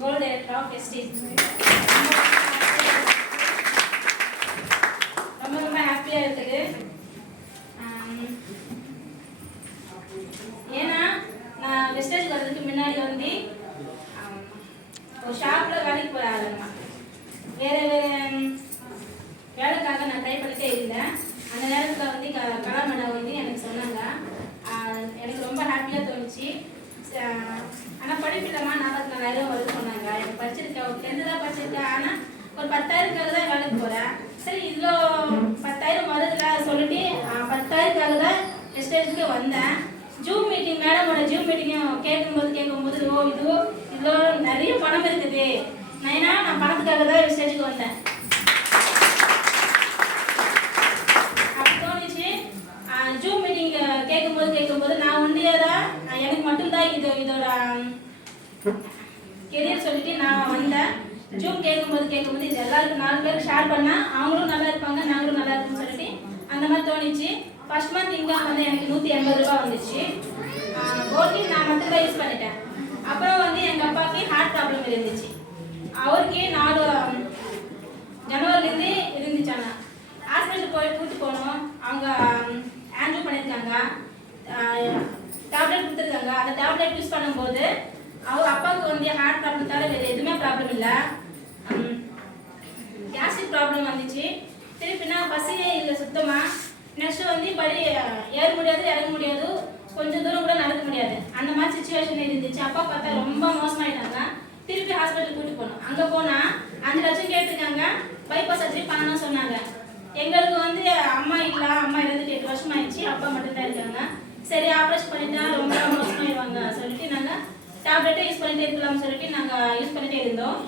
Gold top estate ரொம்ப ரொம்ப ஹாப்பியாக இருக்குது. ஏன்னா நான் வெஸ்டேஜ் வர்றதுக்கு முன்னாடி வந்து ஒரு ஷாப்பில் வேலைக்கு போகிற ஆளுங்கம்மா. வேறு வேலைக்காக நான் ட்ரை பண்ணிட்டே இருந்தேன். அந்த நேரத்தில் வந்து கலா மேடம் வந்து எனக்கு சொன்னாங்க. எனக்கு ரொம்ப ஹாப்பியாக தோணுச்சு. ஆனால் படிப்பில்லமா 44,000 வருது சொன்னாங்க. எனக்கு படிச்சிருக்கேன், ஒரு 10th தான் படிச்சிருக்கேன். ஆனால் ஒரு 10,000க்காக தான் வேலைக்கு போகிறேன். சரி இவ்வளோ 10,000 வருதுல சொல்லிட்டு 10,000க்காக தான் வெஸ்டேஜுக்கு வந்தேன். ஜூம் மீட்டிங் மேடமோட ஜூம் மீட்டிங்கும் கேட்கும்போது இவ்வளோ நிறைய பணம் இருக்குது. நான் பணத்துக்காக தான் வெஸ்டேஜுக்கு வந்தேன். ஜூம் மீட்டிங் கேட்கும்போது நான் ஒண்டியதான் எனக்கு மட்டும்தான் இதோட கெரியர் சொல்லிட்டு நான் வந்தேன். ஜூம் கேட்கும்போது இது எல்லாருக்கும் 4 பேருக்கு ஷேர் பண்ணால் அவங்களும் நல்லா இருப்பாங்க, நாங்களும் நல்லா இருக்குன்னு சொல்லிட்டு அந்த மாதிரி தோணிச்சு. ஃபர்ஸ்ட் மந்த் இன்கம் வந்து எனக்கு 180 ரூபா வந்துச்சு. கோல்டு நான் மட்டும்தான் யூஸ் பண்ணிட்டேன். அப்புறம் வந்து எங்கள் அப்பாவுக்கு ஹார்ட் ப்ராப்ளம் இருந்துச்சு. அவருக்கு 4 ஜனவரிலேருந்து இருந்துச்சாங்க. ஹாஸ்பிட்டல் கூப்பிட்டு போனோம். அவங்க ஆன்ஜியோ பண்ணியிருக்காங்க, டேப்லெட் கொடுத்துருக்காங்க. அந்த டேப்லெட் யூஸ் பண்ணும்போது அவர் அப்பாவுக்கு வந்து ஹார்ட் ப்ராப்ளம் தவிர வேறு எதுவுமே ப்ராப்ளம் இல்லை. கேஸ்ட்ரிக் ப்ராப்ளம் வந்துச்சு. திருப்பினா பசியே இல்லை சுத்தமாக. நெக்ஸ்ட்டு வந்து படி ஏற முடியாது, இறங்க முடியாது, கொஞ்சம் தூரம் கூட நடக்க முடியாது. அந்த மாதிரி சுச்சுவேஷன் இருந்துச்சு. அப்பா பார்த்தா ரொம்ப மோசமாயிட்டாங்க. திருப்பி ஹாஸ்பிட்டல் கூப்பிட்டு போனோம். அங்கே போனால் 5 லட்சம் கேட்டிருக்காங்க. பைபாஸ் சர்ஜரி பண்ணணும்னு சொன்னாங்க. எங்களுக்கு வந்து அம்மா இறந்துட்டு 8 வருஷம் ஆயிடுச்சு. அப்பா மட்டும்தான் இருக்காங்க. சரி ஆப்ரேஷன் பண்ணிட்டா ரொம்ப மோசமாயிடுவாங்க சொல்லிட்டு நாங்கள் டேப்லெட்டை யூஸ் பண்ணிட்டே இருக்கலாம்னு சொல்லிட்டு நாங்கள் யூஸ் பண்ணிட்டே இருந்தோம்.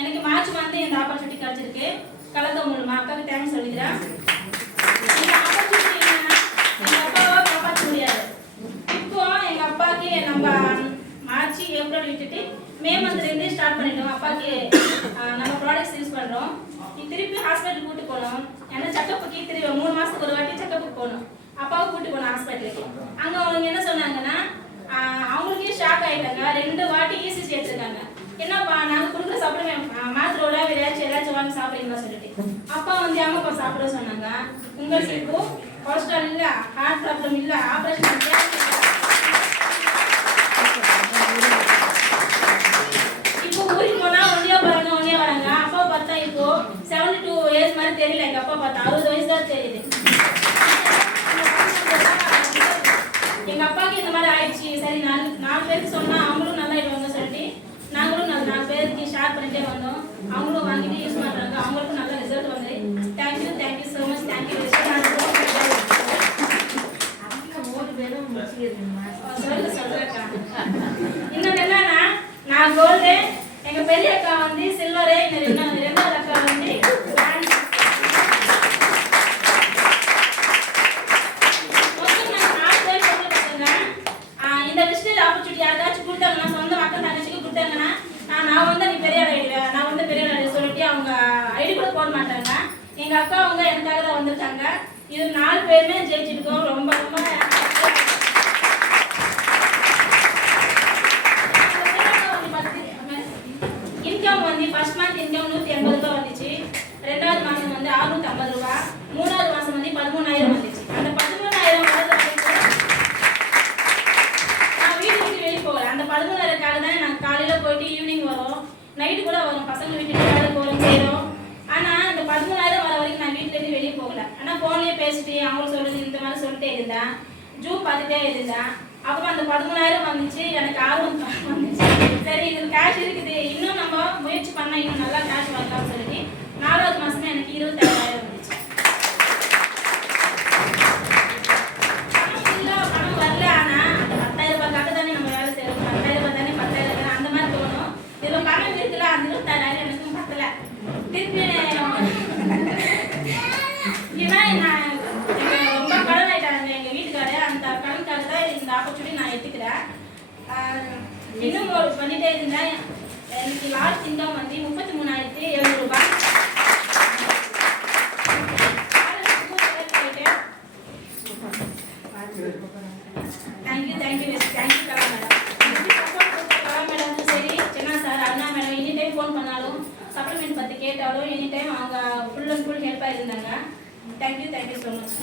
எனக்கு மார்ச் மந்த் இந்த ஆப்பர்ச்சுனிட்டி கிடச்சிருக்கு. கலந்த மூலமா அக்காவுக்கு தேங்க்ஸ் சொல்லிக்கிறேன். இந்த ஆப்பர்ச்சுனிட்டி என்னன்னா எங்கள் அப்பாவை காப்பாற்ற முடியாது. இப்போ எங்கள் அப்பாவுக்கு நம்ம மார்ச் ஏப்ரல் விட்டுட்டு மே மந்த்லேருந்து ஸ்டார்ட் பண்ணிட்டோம். அப்பாவுக்கு நம்ம ப்ராடக்ட்ஸ் யூஸ் பண்ணுறோம். திருப்பி ஹாஸ்பிட்டல் கூட்டு போனோம். ஏன்னா செக்கப்புக்கு திருப்பி 3 மாதத்துக்கு ஒரு வாட்டி செக்கப்புக்கு போகணும். அப்பாவை கூட்டு போனோம் ஹாஸ்பிட்டலுக்கு. அங்கே அவங்க என்ன சொன்னாங்கன்னா அவங்களுக்கே ஷாக் ஆகிட்டாங்க. 2 வாட்டி இசிசி எடுத்துருக்காங்க. என்னப்பா நாங்கள் கொடுக்குற சாப்பிட மாத்திரோட வேறு ஏதாச்சும் வாங்கி சாப்பிட்றீங்களா சொல்லிட்டு அப்பா வந்து அம்மாப்பா சாப்பிட சொன்னாங்க. உங்களுக்கு இப்போ கொலஸ்ட்ரால் இல்லை, ஹார்ட் ப்ராப்ளம் இல்லை, ஆப்ரேஷன் இப்போ ஊருக்கு போனால் ஒன்றியா வராங்க. அப்பா பார்த்தா இப்போ 72 ஏஜ் மாதிரி தெரியல. எங்கள் அப்பா பார்த்தா 60 வயசு தான் தெரியுது. எங்கள் அப்பாவுக்கு இந்த மாதிரி ஆயிடுச்சு. சரி 4 பேருக்கு சொன்னால் அவங்களும் நல்லா ஆயிடுவாங்க சொல்லிட்டு நாங்களும் 4 பேருக்கு ஷேர் பண்ணிட்டே வந்தோம். அவங்களும் வாங்கிட்டு யூஸ் பண்ணுறாங்க. அவங்களுக்கும் நல்ல ரிசல்ட் வந்து தேங்க்யூ ஸோ மச். தேங்க்யூ சொல்கிறேன்க்கா. இன்னொன்று என்னன்னா நான் கோல்டு, எங்கள் பெரிய அக்கா வந்து சில்வரு, இந்த 2வது அக்கா வந்து இந்த விசிட்டர் ஆப்பர்ச்சுனிட்டி யாராச்சும் கொடுத்தாங்கன்னா சொந்த அக்கா தங்கச்சிக்கு கொடுத்தாங்கன்னா நான் வந்து நீ பெரிய ஆயிடுவேன், நான் வந்து பெரிய ஆயிடு சொல்லிட்டு அவங்க ஐடி கூட போட மாட்டாங்க. எங்கள் அக்கா அவங்க எனக்காக தான் வந்திருக்காங்க. இது 4 பேருமே ஜெயிச்சிருக்கோம். ரொம்ப ரொம்ப இன்கம் வந்து ஃபர்ஸ்ட் மந்த் இன்கம் 180 ரூபா வந்துச்சு. 2வது மாதம் வந்து 650 ரூபா. 3வது மாதம் வந்து 13,000 வந்துச்சு. அந்த 13,000 நான் வீட்டு வெளியே போகல. அந்த 13,000க்காக தான் நாங்கள் காலையில் போயிட்டு ஈவினிங் வரோம், நைட்டு கூட வரும். பசங்க வீட்டுக்கு வேலை போகிறோம் செய்கிறோம். ஆனால் இந்த 13,000 வர வரைக்கும் நான் வீட்டிலேருந்து வெளியே போகல. ஆனால் ஃபோன்லேயே பேசிட்டு அவங்களுக்கு சொல்கிறது இந்த மாதிரி சொல்லிட்டே இருந்தேன். ஜூம் பார்த்துட்டே இருந்தேன். அப்புறம் அந்த 13,000 வந்துச்சு. எனக்கு ஆர்வம் வந்துச்சு. சரி இது கேஷ் இருக்குது, இன்னும் நம்ம முயற்சி பண்ணால் இன்னும் நல்லா கேஷ் வரலாம்னு சொல்லிட்டு 4வது மாதமே எனக்கு 27,000 வந்துச்சு. பணம் வரல. ஆனால் 10,000 ரூபாய்க்காக தானே நம்ம வேலை செய்யறோம். 10,000 ரூபாய் தானே 10,000 தானே அந்த மாதிரி தோணும். இதில் பணம் இருக்குல்ல, அந்த 27,000 எனக்கும் பத்தலை. திருப்பி ஏன்னா நான் ரொம்ப கடன் ஆகிட்டாங்க எங்கள் வீட்டுக்காரர். அந்த கடனுக்காக தான் இந்த ஆப்பர்ச்சுனிட்டி நான் எடுத்துக்கிறேன். இன்னும் பண்ணிட்டே இருந்தேன். எனக்கு லாஸ்ட் இன்கம் வந்து 33,700 ரூபாய். தேங்க்யூ கலா மேடம். கலா மேடமும் சரி, சின்ன சார், அருணா மேடம் சப்ளிமெண்ட் பற்றி கேட்டாலும் எனி டைம் அவங்க ஃபுல் அண்ட் ஃபுல் ஹெல்ப்பாக இருந்தாங்க. Thank you so much.